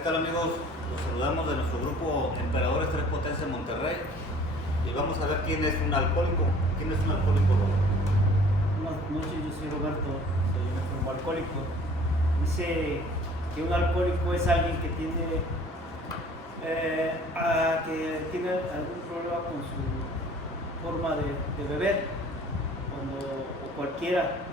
¿Qué tal, amigos? Los saludamos de nuestro grupo Emperadores Tres Potencias Monterrey y vamos a ver quién es un alcohólico. ¿Quién es un alcohólico, Robert? Buenas noches, yo soy Roberto, soy un enfermo alcohólico. Dice que un alcohólico es alguien que tiene algún problema con su forma de beber, o cualquiera.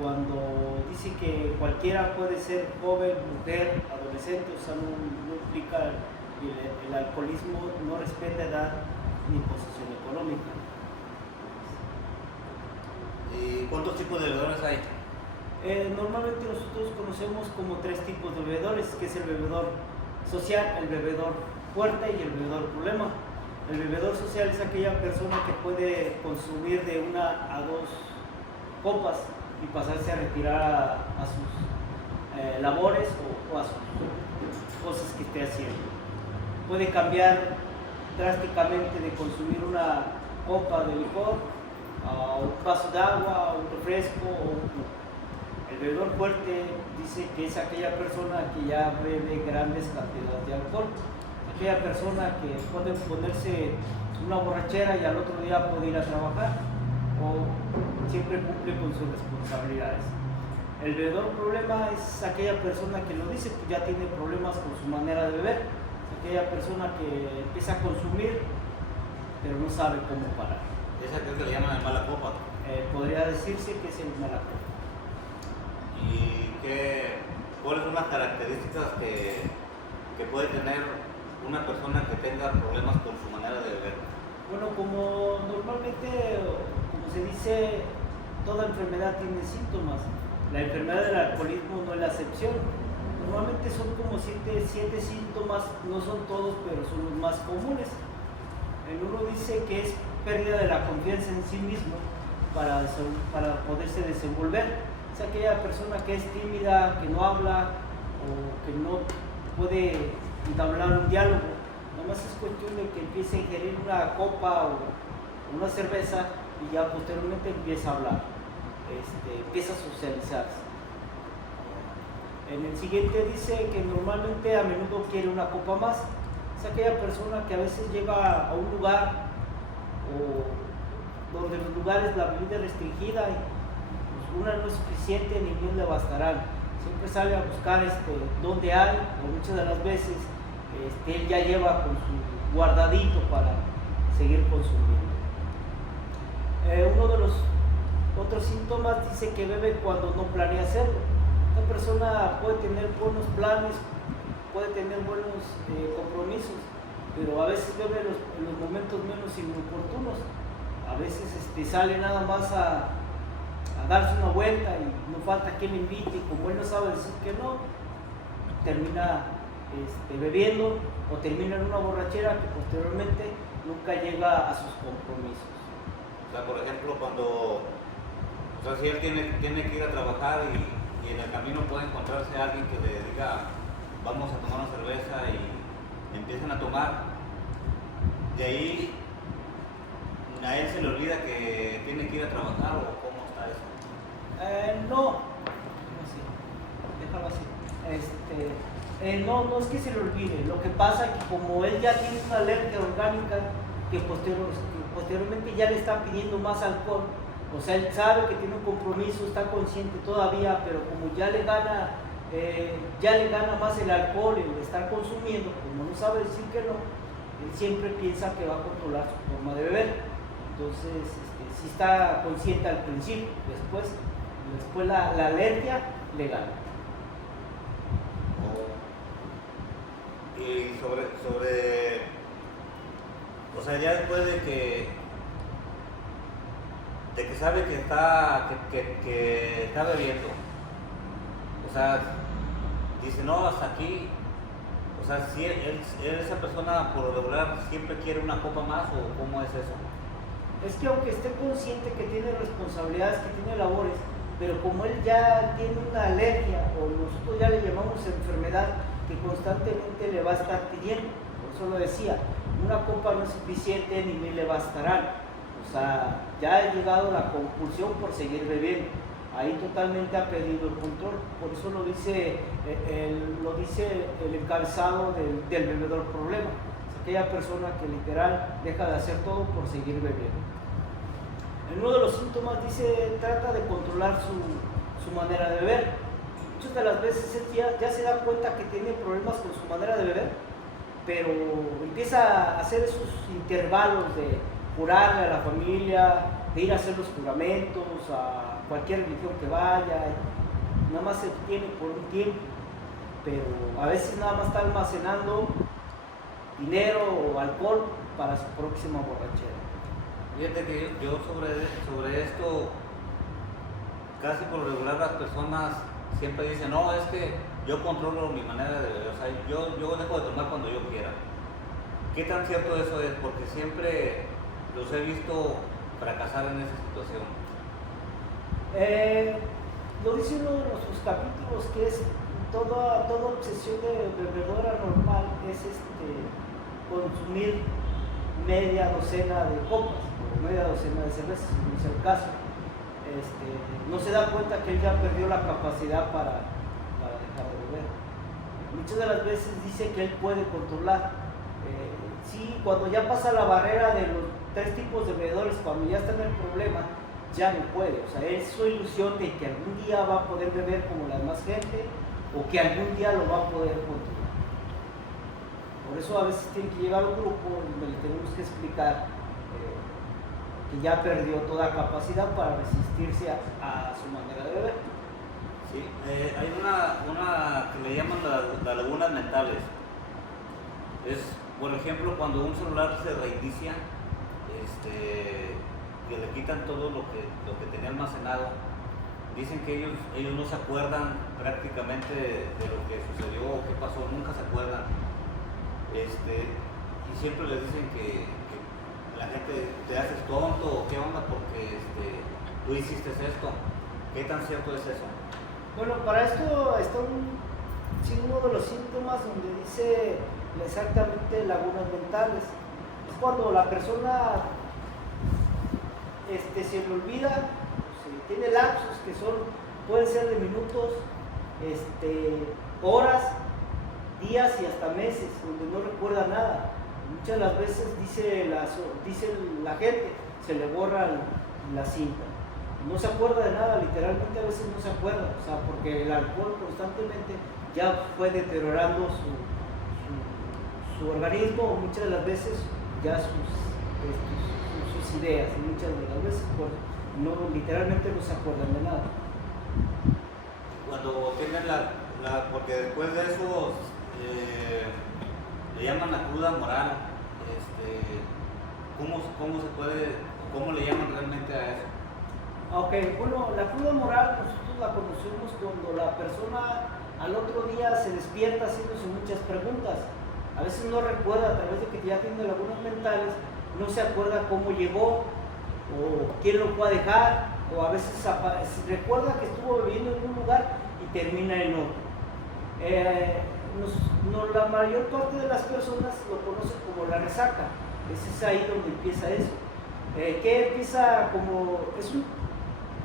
Cuando dice que cualquiera puede ser joven, mujer, adolescente, o sea, no implica el alcoholismo, no respeta edad ni posición económica. ¿Y cuántos tipos de bebedores hay? Normalmente nosotros conocemos como tres tipos de bebedores, que es el bebedor social, el bebedor fuerte y el bebedor problema. El bebedor social es aquella persona que puede consumir de 1 a 2 copas y pasarse a retirar a sus labores o a sus cosas que esté haciendo. Puede cambiar drásticamente de consumir una copa de licor a un vaso de agua, un refresco o un jugo. El bebedor fuerte dice que es aquella persona que ya bebe grandes cantidades de alcohol, aquella persona que puede ponerse una borrachera y al otro día puede ir a trabajar o siempre cumple con sus responsabilidades. El bebedor problema es aquella persona que lo dice, que ya tiene problemas con su manera de beber, es aquella persona que empieza a consumir pero no sabe cómo parar. Esa creo que le llaman el mala copa. Podría decirse que es el mala copa. ¿Y cuáles son las características que puede tener una persona que tenga problemas con su manera de beber? Bueno, como normalmente, como se dice, toda enfermedad tiene síntomas. La enfermedad del alcoholismo no es la excepción. Normalmente son como 7 síntomas, no son todos, pero son los más comunes. El uno dice que es pérdida de la confianza en sí mismo para poderse desenvolver. Es aquella persona que es tímida, que no habla o que no puede entablar un diálogo. Nada más es cuestión de que empiece a ingerir una copa o una cerveza y ya posteriormente empieza a hablar, empieza a socializarse. En el siguiente dice que normalmente a menudo quiere una copa más. Es aquella persona que a veces llega a un lugar donde los lugares la bebida es restringida y pues, una no es suficiente ni bien le bastarán. Siempre sale a buscar donde hay, o muchas de las veces él ya lleva con su guardadito para seguir consumiendo. Uno de los otros síntomas dice que bebe cuando no planea hacerlo. Esta persona puede tener buenos planes, puede tener buenos compromisos, pero a veces bebe en los momentos menos inoportunos. A veces sale nada más a darse una vuelta y no falta quien le invite, y como él no sabe decir que no, termina bebiendo o termina en una borrachera que posteriormente nunca llega a sus compromisos. O sea, por ejemplo, si él tiene que ir a trabajar y en el camino puede encontrarse a alguien que le diga vamos a tomar una cerveza y empiezan a tomar, de ahí a él se le olvida que tiene que ir a trabajar, o cómo está eso. No, déjalo así. No es que se le olvide. Lo que pasa es que como él ya tiene una alergia orgánica que posteriormente ya le está pidiendo más alcohol, o sea, él sabe que tiene un compromiso, está consciente todavía, pero como ya le gana más el alcohol, el estar consumiendo, como no sabe decir que no, él siempre piensa que va a controlar su forma de beber. Entonces, sí está consciente al principio, después la alergia le gana. Y o sea, ya después de que sabe que está bebiendo, o sea, dice no, hasta aquí. O sea, si esa persona por lo regular siempre quiere una copa más, o cómo es eso. Es que aunque esté consciente que tiene responsabilidades, que tiene labores, pero como él ya tiene una alergia, o nosotros ya le llamamos enfermedad, que constantemente le va a estar pidiendo, por eso lo decía, una copa no es suficiente ni le bastarán. O sea, ya ha llegado la compulsión por seguir bebiendo. ahí totalmente ha perdido el control. Por eso lo dice el encabezado del bebedor problema. Es aquella persona que literal deja de hacer todo por seguir bebiendo. En uno de los síntomas dice, trata de controlar su manera de beber. Muchas de las veces él ya se da cuenta que tiene problemas con su manera de beber, pero empieza a hacer esos intervalos de jurarle a la familia, de ir a hacer los juramentos, a cualquier religión que vaya, nada más se tiene por un tiempo, pero a veces nada más está almacenando dinero o alcohol para su próxima borrachera. Fíjate que yo sobre esto, casi por lo regular las personas siempre dicen, no, es que yo controlo mi manera de beber, o sea, yo dejo de tomar cuando yo quiera. ¿Qué tan cierto eso es? Porque siempre los he visto fracasar en esa situación. Lo dice uno de nuestros capítulos, que es toda obsesión de bebedora normal es consumir media docena de copas o media docena de cervezas, como es el caso. No se da cuenta que él ya perdió la capacidad para dejar de beber. Muchas de las veces dice que él puede controlar. Sí, cuando ya pasa la barrera de los 3 tipos de bebedores, cuando ya está en el problema, ya no puede. O sea, es su ilusión de que algún día va a poder beber como la demás gente o que algún día lo va a poder controlar. Por eso a veces tiene que llegar a un grupo donde le tenemos que explicar que ya perdió toda capacidad para resistirse a su manera de beber. Sí, hay una que le llaman las lagunas mentales. Es, por ejemplo, cuando un celular se reinicia, que le quitan todo lo que tenía almacenado. Dicen que ellos no se acuerdan prácticamente de lo que sucedió o qué pasó, nunca se acuerdan. Y siempre les dicen que la gente te haces tonto o qué onda porque tú hiciste esto. ¿Qué tan cierto es eso? Bueno, para esto está uno de los síntomas donde dice exactamente lagunas mentales. Es cuando la persona se le olvida, tiene lapsos que pueden ser de minutos, horas, días y hasta meses, donde no recuerda nada. Muchas de las veces dice la gente, se le borra la cinta. No se acuerda de nada, literalmente a veces no se acuerda, o sea, porque el alcohol constantemente ya fue deteriorando su organismo, muchas de las veces ya sus ideas, y muchas de las veces literalmente no se acuerdan de nada. Cuando tienen porque después de eso le llaman la cruda moral, ¿cómo le llaman realmente a eso? Ok, bueno, la cruda moral nosotros la conocemos cuando la persona al otro día se despierta haciéndose muchas preguntas. A veces no recuerda, a través de que ya tiene lagunas mentales, no se acuerda cómo llegó o quién lo fue a dejar, o a veces recuerda que estuvo bebiendo en un lugar y termina en otro. La mayor parte de las personas lo conocen como la resaca. Es ahí donde empieza eso. Que empieza como, es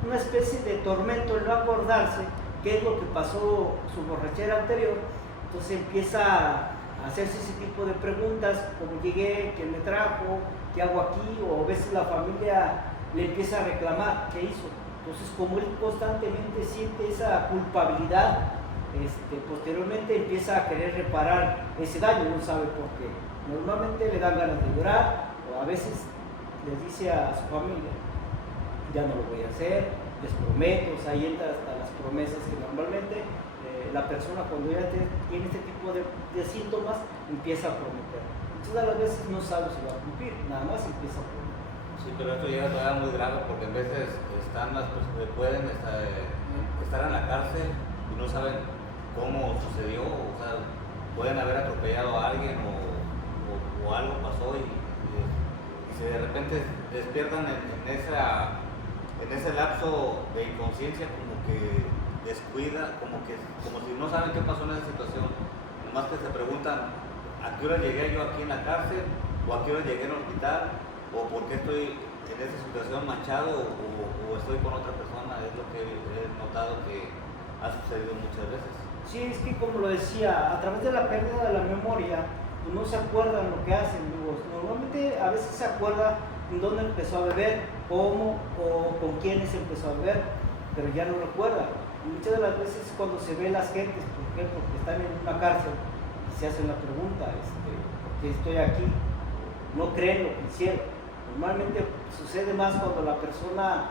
una especie de tormento el no acordarse qué es lo que pasó su borrachera anterior. Entonces empieza a hacerse ese tipo de preguntas, cómo llegué, qué me trajo, qué hago aquí, o a veces la familia le empieza a reclamar qué hizo. Entonces, como él constantemente siente esa culpabilidad, posteriormente empieza a querer reparar ese daño, no sabe por qué. Normalmente le dan ganas de llorar, o a veces les dice a su familia, ya no lo voy a hacer, les prometo. O sea, ahí entra hasta las promesas que normalmente la persona, cuando ya tiene este tipo de síntomas, empieza a prometer. Muchas de las veces no sabe si va a cumplir, nada más empieza a prometer. Sí, pero esto llega todavía muy grave porque a veces pueden estar en la cárcel y no saben cómo sucedió, o sea, pueden haber atropellado a alguien o algo pasó y si de repente despiertan en ese lapso de inconsciencia, como que descuida, como si no saben qué pasó en esa situación, nomás que se preguntan a qué hora llegué yo aquí en la cárcel, o a qué hora llegué en el hospital, o por qué estoy en esa situación manchado o estoy con otra persona, es lo que he notado que ha sucedido muchas veces. Sí, es que como lo decía, a través de la pérdida de la memoria, pues no se acuerdan lo que hacen. Digo, normalmente a veces se acuerda en dónde empezó a beber, cómo o con quiénes empezó a beber, pero ya no recuerda. Y muchas de las veces cuando se ve las gentes, por ejemplo, que están en una cárcel y se hacen la pregunta, ¿por qué estoy aquí? No creen lo que hicieron. Normalmente sucede más cuando la persona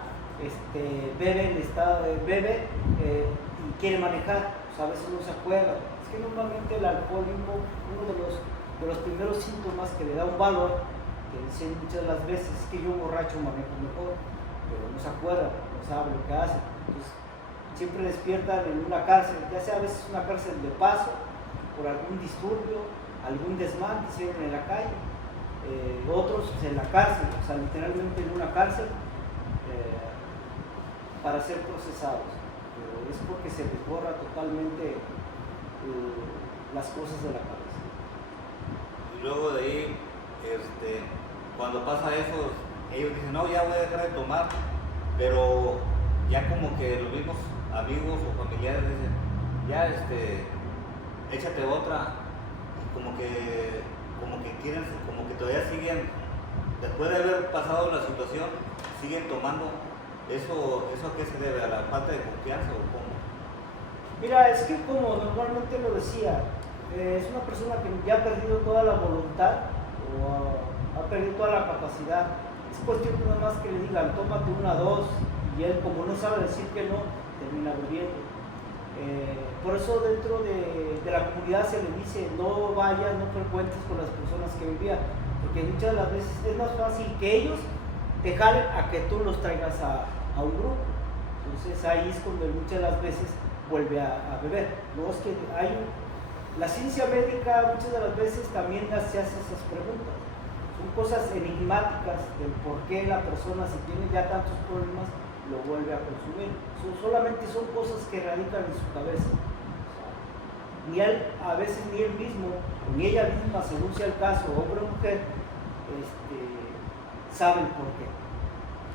bebe y quiere manejar, pues a veces no se acuerda. Es que normalmente el alcoholismo, uno de los primeros síntomas que le da un valor, que dicen muchas de las veces, es que yo borracho manejo mejor, pero no se acuerda, no sabe lo que hace. Entonces, siempre despiertan en una cárcel, ya sea a veces una cárcel de paso, por algún disturbio, algún desmán que hicieron en la calle, otros en la cárcel, o sea, literalmente en una cárcel, para ser procesados. Es porque se les borra totalmente las cosas de la cabeza. Y luego de ahí, cuando pasa eso, ellos dicen, no, ya voy a dejar de tomar, pero ya como que los mismos amigos o familiares dicen, ya échate otra, y como que quieren, como que todavía siguen, después de haber pasado la situación, siguen tomando. ¿Eso a qué se debe? ¿A la falta de confianza o cómo? Mira, es que como normalmente lo decía, es una persona que ya ha perdido toda la voluntad o ha perdido toda la capacidad. Es cuestión nada más que le digan, tómate una, dos, y él como no sabe decir que no, termina bebiendo. Por eso dentro de la comunidad se le dice, no vayas, no frecuentes con las personas que vivían, porque muchas de las veces es más fácil que ellos te jalen a que tú los traigas a un grupo. Entonces ahí es cuando muchas de las veces vuelve a beber. No es que la ciencia médica muchas de las veces también se hace esas preguntas. Son cosas enigmáticas del por qué la persona, si tiene ya tantos problemas, lo vuelve a consumir. Solamente son cosas que radican en su cabeza. Ni él, a veces ni él mismo, ni ella misma, según sea el caso, hombre o mujer, sabe el por qué.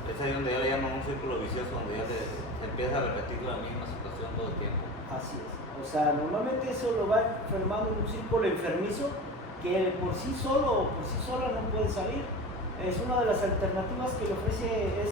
Es ahí donde ya le llaman un círculo vicioso, donde ya se empieza a repetir la misma situación todo el tiempo. Así es. O sea, normalmente eso lo va enfermando en un círculo enfermizo que por sí solo o por sí sola no puede salir. Es una de las alternativas que le ofrece